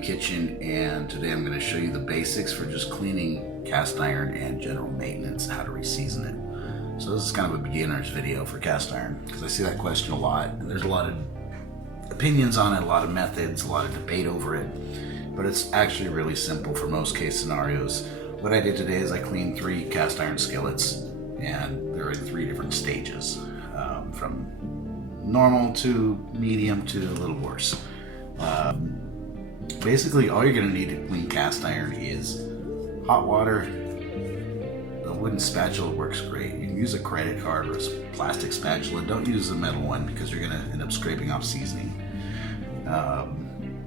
kitchen, and today I'm going to show you the basics for just cleaning cast iron and general maintenance, how to reseason it. So this is kind of a beginner's video for cast iron because I see that question a lot, and there's a lot of opinions on it, a lot of methods, a lot of debate over it, but it's actually really simple for most case scenarios. What I did today is I cleaned 3 cast iron skillets, and they're in 3 different stages, from normal to medium to a little worse. Basically, all you're going to need to clean cast iron is hot water. A wooden spatula works great. You can use a credit card or a plastic spatula. Don't use a metal one because you're going to end up scraping off seasoning.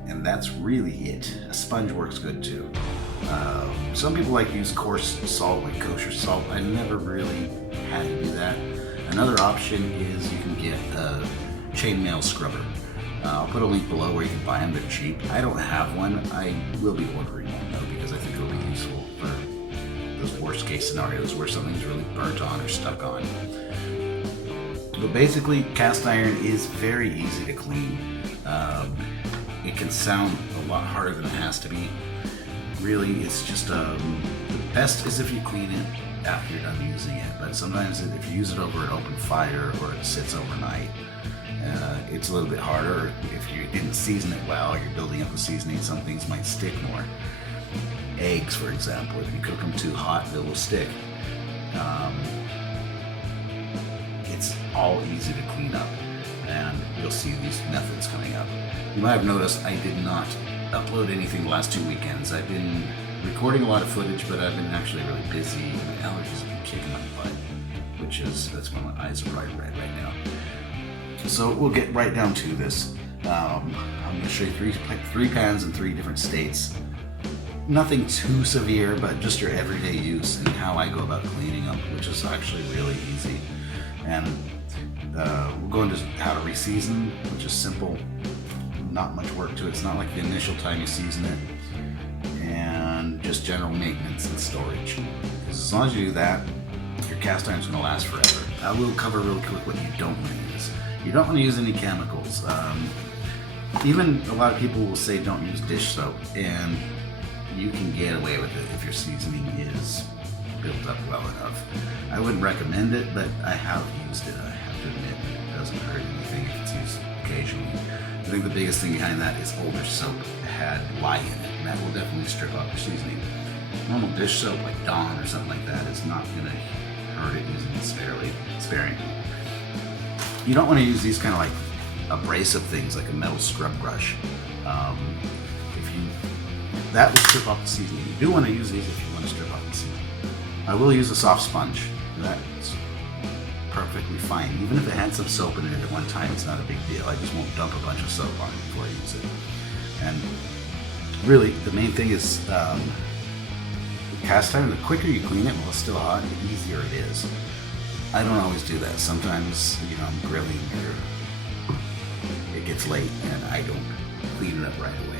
And that's really it. A sponge works good too. Some people like to use coarse salt, like kosher salt. I never really had to do that. Another option is you can get a chainmail scrubber. I'll put a link below where you can buy them. They're cheap. I don't have one. I will be ordering one though because I think it'll be useful for those worst case scenarios where something's really burnt on or stuck on. But basically, cast iron is very easy to clean. It can sound a lot harder than it has to be. Really, it's just the best is if you clean it after you're done using it. But sometimes if you use it over an open fire or it sits overnight, it's a little bit harder. If you didn't season it well, you're building up the seasoning, some things might stick more. Eggs, for example, if you cook them too hot, they will stick. It's all easy to clean up, and you'll see these methods coming up. You might have noticed I did not upload anything the last 2 weekends. I've been recording a lot of footage, but I've been actually really busy. My allergies have been kicking my butt, that's why my eyes are bright red right now. So we'll get right down to this. I'm going to show you three pans in 3 different states. Nothing too severe, but just your everyday use and how I go about cleaning them, which is actually really easy. And we'll go into how to reseason, which is simple. Not much work to it. It's not like the initial time you season it. And just general maintenance and storage. Because as long as you do that, your cast iron's going to last forever. I will cover real quick what you don't want to use. You don't want to use any chemicals. Even a lot of people will say don't use dish soap, and you can get away with it if your seasoning is built up well enough. I wouldn't recommend it, but I have used it. I have to admit it doesn't hurt anything if it's used occasionally. I think the biggest thing behind that is older soap had lye in it, and that will definitely strip off your seasoning. Normal dish soap like Dawn or something like that is not going to hurt it using it sparingly. You don't want to use these kind of like abrasive things like a metal scrub brush. That will strip off the seasoning. You do want to use these if you want to strip off the seasoning. I will use a soft sponge. That's perfectly fine. Even if it had some soap in it at one time, it's not a big deal. I just won't dump a bunch of soap on it before I use it. And really, the main thing is cast iron, the quicker you clean it while it's still hot, the easier it is. I don't always do that. Sometimes, I'm grilling or it gets late and I don't clean it up right away.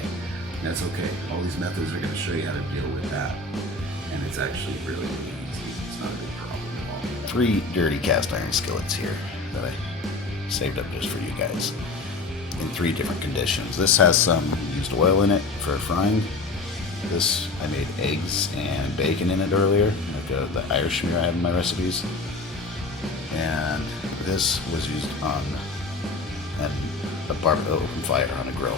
That's okay. All these methods are going to show you how to deal with that. And it's actually really, really easy. It's not a big problem at all. 3 dirty cast iron skillets here that I saved up just for you guys in 3 different conditions. This has some used oil in it for frying. This, I made eggs and bacon in it earlier, like the Irish schmear I have in my recipes. And this was used on a open fire on a grill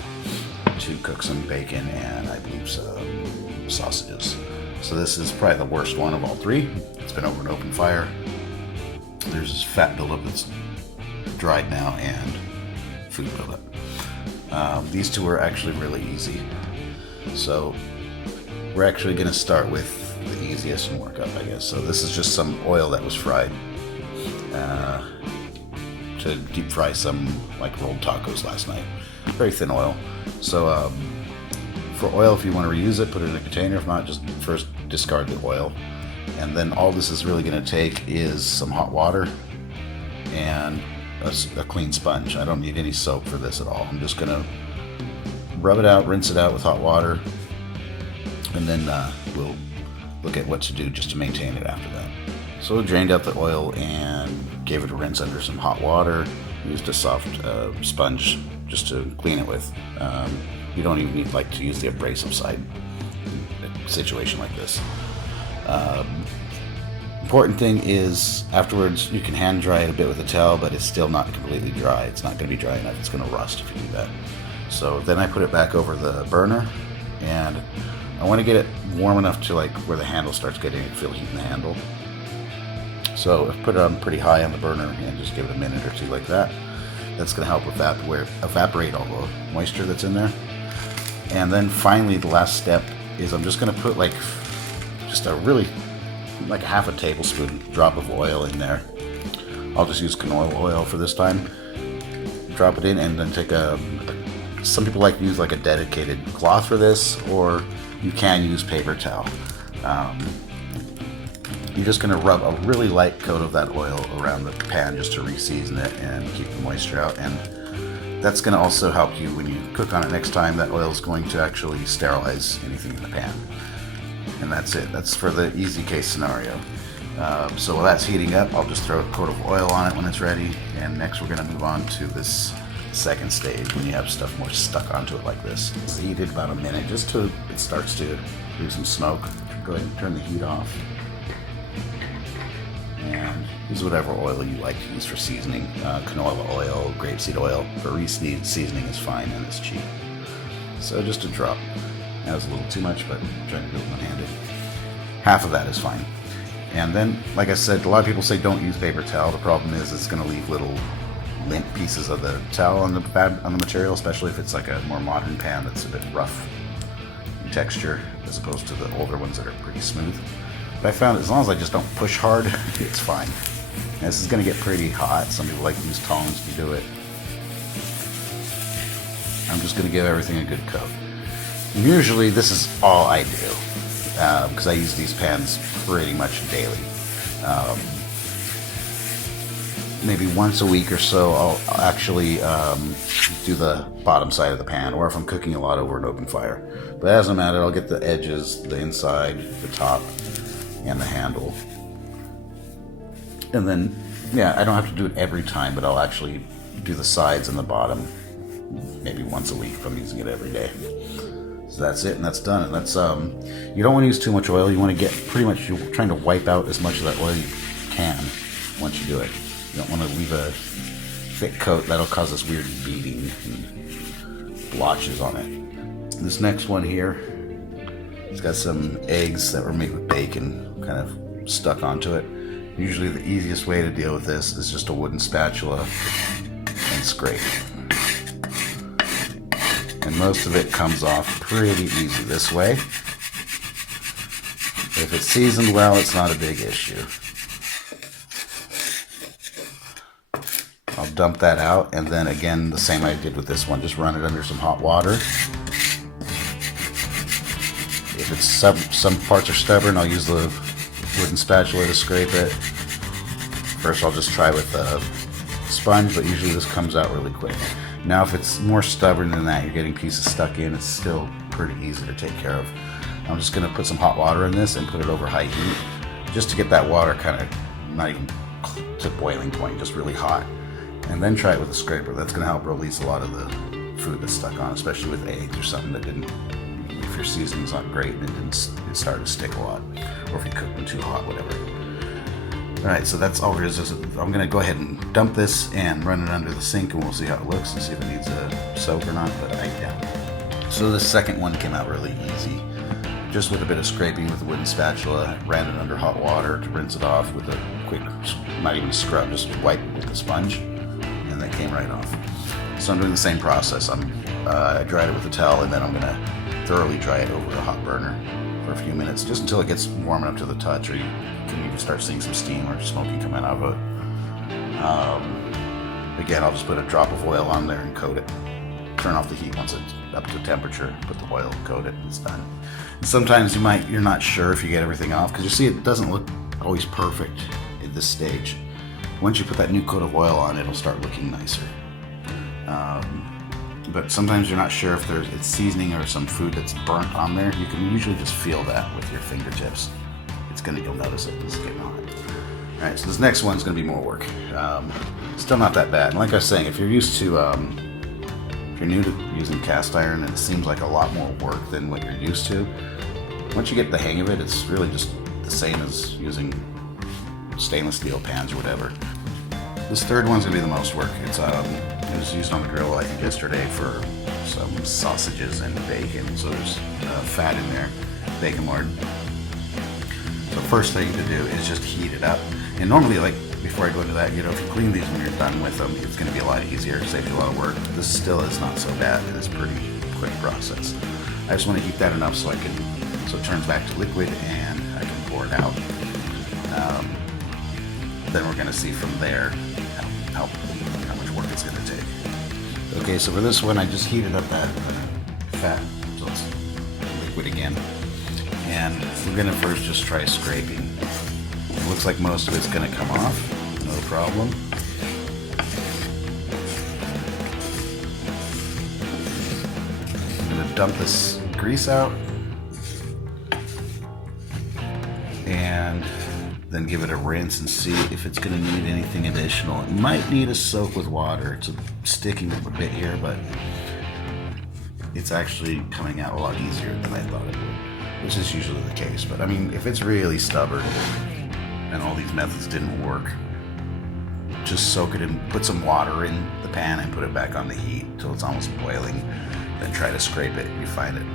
to cook some bacon and I believe some sausages. So this is probably the worst one of all 3. It's been over an open fire. There's this fat buildup that's dried now and food buildup. These 2 are actually really easy. So we're actually going to start with the easiest and work up, I guess. So this is just some oil that was fried to deep fry some like rolled tacos last night. Very thin oil. So for oil, if you want to reuse it, put it in a container. If not, just first discard the oil. And then all this is really going to take is some hot water and a clean sponge. I don't need any soap for this at all. I'm just going to rub it out, rinse it out with hot water, and then we'll look at what to do just to maintain it after that. So I drained out the oil and gave it a rinse under some hot water. Used a soft sponge just to clean it with. You don't even need to use the abrasive side in a situation like this. Important thing is afterwards you can hand dry it a bit with a towel, but it's still not completely dry. It's not going to be dry enough. It's going to rust if you do that. So then I put it back over the burner, and I want to get it warm enough to where the handle starts getting, feel heat in the handle. So I put it on pretty high on the burner and just give it a minute or two like that. That's going to help evaporate all the moisture that's in there. And then finally the last step is I'm just going to put just a really a half a tablespoon drop of oil in there. I'll just use canola oil for this time. Drop it in and then take some people like to use a dedicated cloth for this, or you can use paper towel. You're just going to rub a really light coat of that oil around the pan just to re-season it and keep the moisture out, and that's going to also help you when you cook on it next time. That oil is going to actually sterilize anything in the pan. And that's it. That's for the easy case scenario. So while that's heating up, I'll just throw a coat of oil on it when it's ready. And next we're going to move on to this second stage when you have stuff more stuck onto it like this. It's heated about a minute just till it starts to do some smoke. Go ahead and turn the heat off. And use whatever oil you like to use for seasoning. Canola oil, grapeseed oil for seasoning is fine and it's cheap. So just a drop. That was a little too much, but I'm trying to do it one-handed. Half of that is fine. And then, like I said, a lot of people say don't use paper towel. The problem is it's going to leave little lint pieces of the towel on the material, especially if it's a more modern pan that's a bit rough in texture as opposed to the older ones that are pretty smooth. But I found as long as I just don't push hard, it's fine. And this is going to get pretty hot. Some people like to use tongs to do it. I'm just going to give everything a good coat. Usually this is all I do, because I use these pans pretty much daily. Maybe once a week or so I'll actually do the bottom side of the pan, or if I'm cooking a lot over an open fire. But as I'm at it, I'll get the edges, the inside, the top, and the handle. And then, I don't have to do it every time, but I'll actually do the sides and the bottom maybe once a week if I'm using it every day. So that's it, and that's done. And that's you don't want to use too much oil. You want to get pretty much, you're trying to wipe out as much of that oil you can once you do it. You don't want to leave a thick coat. That'll cause this weird beading and blotches on it. This next one here, it's got some eggs that were made with bacon kind of stuck onto it. Usually the easiest way to deal with this is just a wooden spatula and scrape. And most of it comes off pretty easy this way. If it's seasoned well, it's not a big issue. I'll dump that out, and then again, the same I did with this one, just run it under some hot water. If it's some parts are stubborn, I'll use the wooden spatula to scrape it. First I'll just try with a sponge, but usually this comes out really quick. Now if it's more stubborn than that, you're getting pieces stuck in, it's still pretty easy to take care of. I'm just going to put some hot water in this and put it over high heat, just to get that water kind of not even to boiling point, just really hot. And then try it with a scraper. That's going to help release a lot of the food that's stuck on, especially with eggs or something that didn't, if your seasoning's not great and it started to stick a lot, or if you cook them too hot, whatever. Alright, so that's all there is. I'm going to go ahead and dump this and run it under the sink, and we'll see how it looks and see if it needs a soak or not, but I doubt it. So the second one came out really easy. Just with a bit of scraping with a wooden spatula, ran it under hot water to rinse it off with a quick, not even scrub, just wipe it with a sponge, and that came right off. So I'm doing the same process. I dried it with a towel, and then I'm going to thoroughly dry it over a hot burner for a few minutes, just until it gets warm enough to the touch, or you can even start seeing some steam or smoking coming out of it. Again, I'll just put a drop of oil on there and coat it. Turn off the heat once it's up to temperature, put the oil, coat it, and it's done. And sometimes you're not sure if you get everything off, because you see it doesn't look always perfect at this stage. Once you put that new coat of oil on, it'll start looking nicer. But sometimes you're not sure if it's seasoning or some food that's burnt on there. You can usually just feel that with your fingertips. You'll notice it. This is getting hot. All right, so this next one's going to be more work. Still not that bad. And like I was saying, if you're used to If you're new to using cast iron and it seems like a lot more work than what you're used to, once you get the hang of it, it's really just the same as using stainless steel pans or whatever. This third one's gonna be the most work. It was used on the grill, I think, yesterday for some sausages and bacon. So there's fat in there, bacon lard. So first thing to do is just heat it up. And normally, like before I go into that, you know, if you clean these when you're done with them, it's going to be a lot easier, saves you a lot of work. This still is not so bad. It is a pretty quick process. I just want to heat that enough so it turns back to liquid and I can pour it out. Then we're going to see from there how much work it's going to take. Okay, so for this one, I just heated up that fat so it's liquid again. And we're going to first just try scraping. It looks like most of it's going to come off, no problem. I'm going to dump this grease out and then give it a rinse and see if it's going to need anything additional. It might need a soak with water. It's sticking up a bit here, but it's actually coming out a lot easier than I thought it would, which is usually the case. But I mean, if it's really stubborn and all these methods didn't work, just soak it in, put some water in the pan and put it back on the heat until it's almost boiling, then try to scrape it. You find it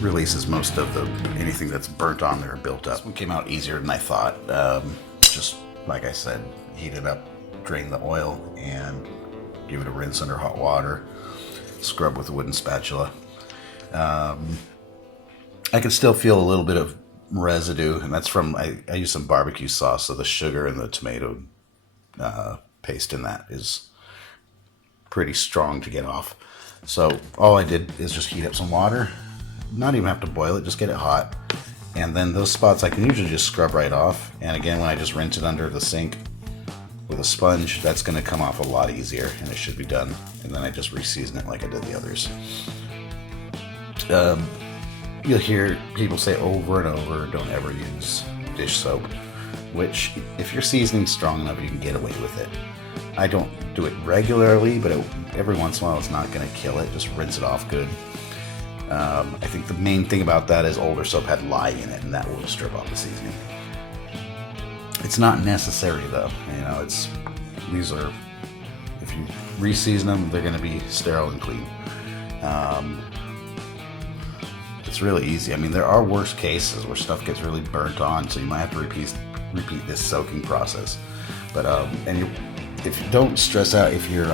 releases most of anything that's burnt on there or built up. This one came out easier than I thought. Just like I said, heat it up, drain the oil, and give it a rinse under hot water. Scrub with a wooden spatula. I can still feel a little bit of residue, and that's from, I use some barbecue sauce, so the sugar and the tomato paste in that is pretty strong to get off. So all I did is just heat up some water, not even have to boil it, just get it hot. And then those spots I can usually just scrub right off. And again, when I just rinse it under the sink with a sponge, that's gonna come off a lot easier and it should be done. And then I just re-season it like I did the others. You'll hear people say over and over, don't ever use dish soap, which if your seasoning's strong enough, you can get away with it. I don't do it regularly, but every once in a while it's not gonna kill it. Just rinse it off good. I think the main thing about that is older soap had lye in it, and that will strip off the seasoning. It's not necessary though. You know, these are, if you re-season them, they're gonna be sterile and clean. It's really easy. I mean, there are worse cases where stuff gets really burnt on, so you might have to repeat this soaking process. But if you don't stress out if your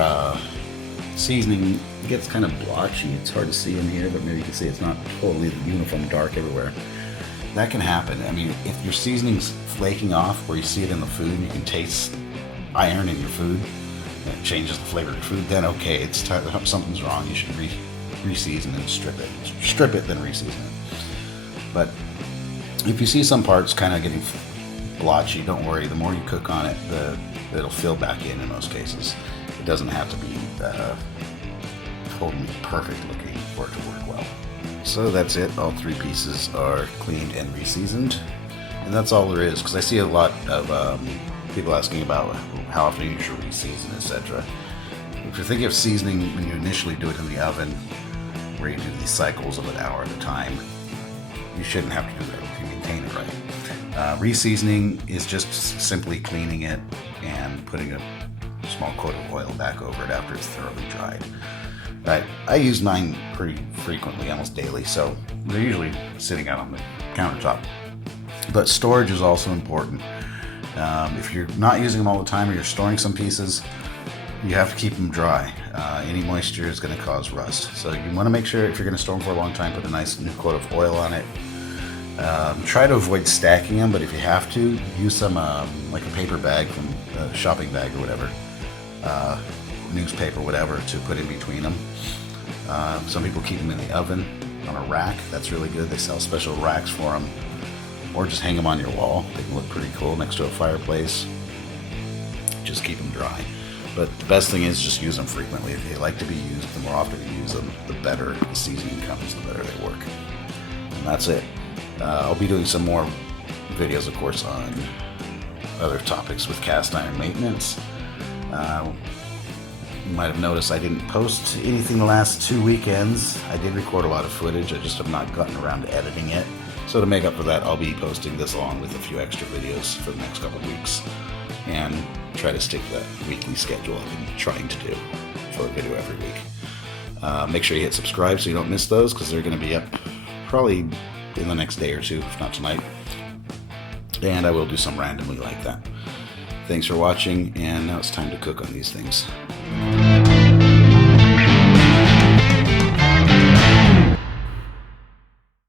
seasoning gets kind of blotchy. It's hard to see in here, but maybe you can see it's not totally uniform dark everywhere. That can happen. I mean, if your seasoning's flaking off where you see it in the food, you can taste iron in your food, and it changes the flavor of your food, then okay, it's something's wrong. You should re-season and strip it. Strip it, then re-season it. But if you see some parts kind of getting blotchy, don't worry. The more you cook on it, it'll fill back in most cases. It doesn't have to be totally perfect looking for it to work well. So that's it. All three pieces are cleaned and re-seasoned, and that's all there is. Because I see a lot of people asking about how often you should re-season, etc. If you're thinking of seasoning when you initially do it in the oven, where you do these cycles of an hour at a time, you shouldn't have to do that if you maintain it right. Re-seasoning is just simply cleaning it and putting a small coat of oil back over it after it's thoroughly dried. I use mine pretty frequently, almost daily, so they're usually sitting out on the countertop. But storage is also important. If you're not using them all the time or you're storing some pieces, you have to keep them dry. Any moisture is going to cause rust. So you want to make sure if you're going to store them for a long time, put a nice new coat of oil on it. Try to avoid stacking them, but if you have to, use some like a paper bag from a shopping bag or whatever. Newspaper, whatever, to put in between them. Some people keep them in the oven on a rack. That's really good. They sell special racks for them. Or just hang them on your wall. They can look pretty cool next to a fireplace. Just keep them dry. But the best thing is just use them frequently. If they like to be used, the more often you use them, the better the seasoning comes, the better they work. And that's it. I'll be doing some more videos, of course, on other topics with cast iron maintenance. You might have noticed I didn't post anything the last 2 weekends. I did record a lot of footage, I just have not gotten around to editing it. So to make up for that, I'll be posting this along with a few extra videos for the next couple of weeks. And try to stick to that weekly schedule I've been trying to do for a video every week. Make sure you hit subscribe so you don't miss those, because they're going to be up probably in the next day or two, if not tonight. And I will do some randomly like that. Thanks for watching, and now it's time to cook on these things.